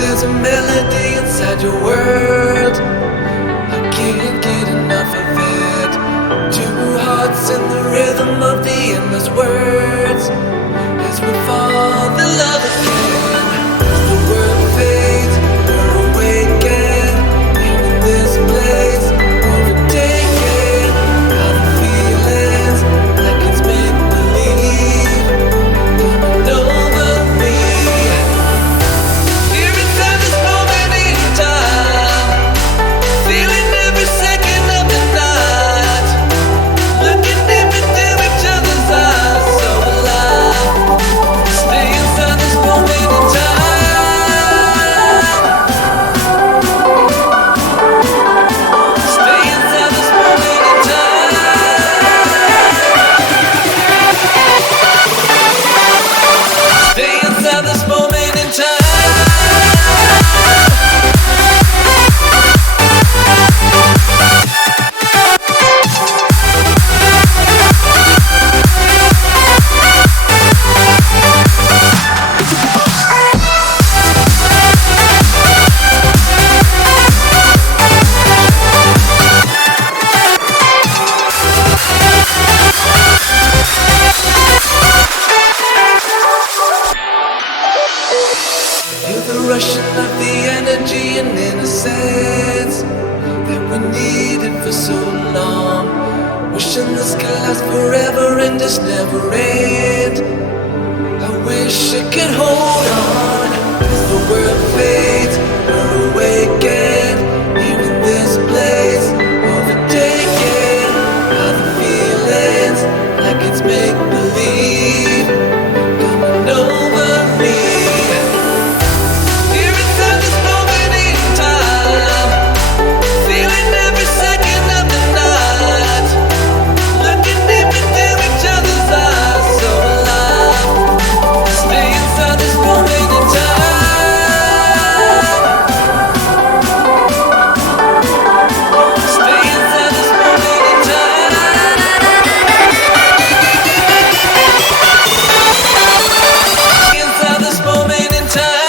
there's a melody inside your world. I can't get enough of it. Two hearts in the rhythm of the endless words. As we fall in love again, as the world fades, we're awakened. Here in this place, overtaken by the feelings, like it's make-believe coming over me. Here inside this moment in time, feeling every second of the night, looking deep into each other's eyes, so alive. Stay inside this moment in time. Stay inside this moment in time. Stay inside this moment in time. Feel the rushing of the energy and innocence that we needed for so long. Wishing this could last forever and just never end. I wish I could hold on as the world fades. We're awakened here in this place, overtaken by the feelings, like it's make-believe coming over me. Here inside this moment in time, feeling every second of the night, looking deep into each other's eyes, so alive. Stay inside this moment in time. Stay inside this moment in time. Inside this moment in time.